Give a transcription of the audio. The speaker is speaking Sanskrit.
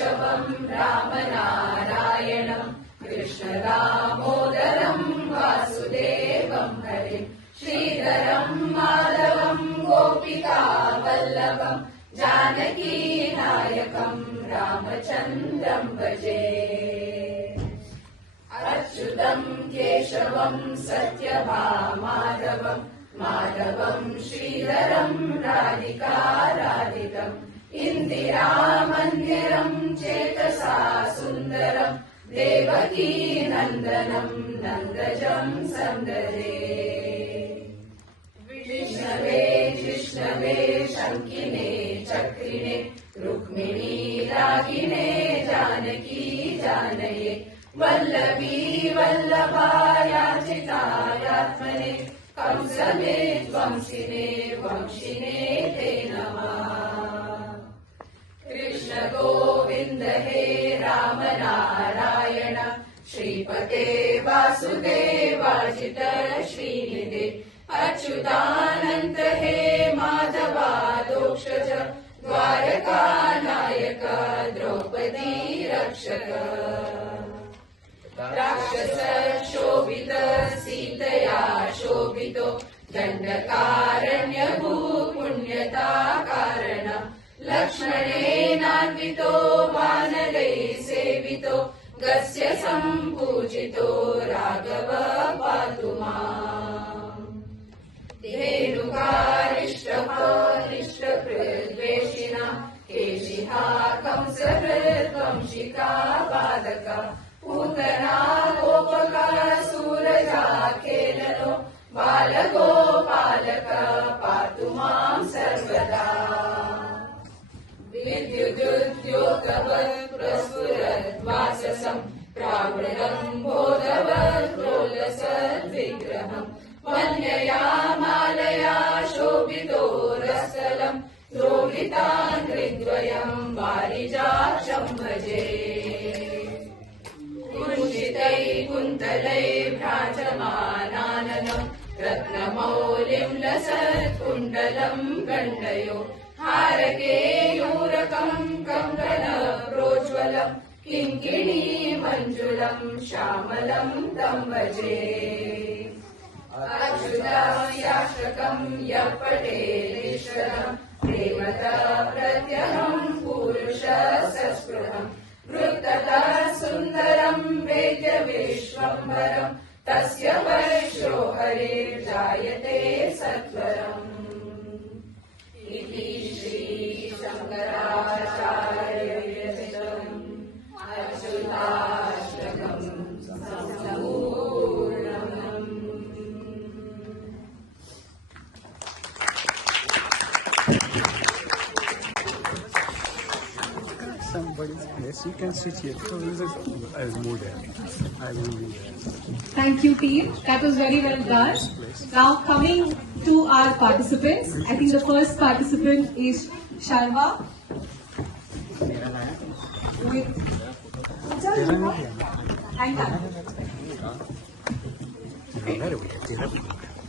केशवम् रामनारायणम् कृष्णदामोदरम् वासुदेवम् हरिम् श्रीधरम् माधवम् गोपिकावल्लभम् जानकीनायकम् रामचन्द्रम् भजे। अच्युतम् केशवम् सत्यभामाधवम् माधवम् श्रीधरम् राधिकाराधितम् इन्दिरामन्दिरम् चेतसा सुन्दरम् देवकी नन्दनम् नन्दजम् सन्ददे। विष्णवे कृष्णवे शङ्किने चक्रिणे रुक्मिणी रागिणे जानकी जानये वल्लभी वल्लभायाचितायात्मने कंसमे वंशिने वंशिने ते नमः। कृष्ण गोविन्द हे राम नारायण श्रीपते वासुदेवाजित श्रीनिधे अच्युतानन्त हे माधवादोक्षज द्वारकानायक द्रौपदी रक्षक। राक्षस शोभित सीतया शोभितो दण्डकारण्यभू पुण्यता कारण लक्ष्मणेनान्वितो वानरैः सेवितो गस्य सम्पूजितो राघव पातु माम्। धेनुकारिष्टकृद्वेषिणा केशिहा कंसहृद्वंशिका बाधका पूतना गोपकासूरजाखेलनो बालगोपालक पातु माम् सर्वदा। विद्युदुद्योतवत् प्रस्फुरद्वाससम् प्रावृणम् बोधवत् प्रोलसद्विग्रहम् वन्यया मालया शोभितोरस्थलम् द्रोहिताङ्घ्रिद्वयम् वारिजाक्षम् भजे। कुञ्चितैः कुन्तलैः भ्राजमानाननम् रत्नमौलिम् लसत्कुण्डलम् गण्डयो हारकेयूरकम् कङ्कण प्रोज्ज्वलम् किङ्किणी मञ्जुलम् श्यामलम् तम् भजे। अच्युतायाश्रकम् यः पठेदिष्टदम् प्रेमतः प्रत्यहम् पुरुष सस्पृहम् वृत्ततः सुन्दरम् वेद्य विश्वम्भरम् तस्य वैश्यो हरिर्जायते सत्वरम्। इति श्री शङ्कराचार्यविरचितम् अच्युताष्टकम् सम्पूर्णम्। Somebody's place. You can sit here. So I'll move there. I will be there. Thank you, team. That was very well done. Now coming to our participants. I think the first participant is Sharma. With hang on.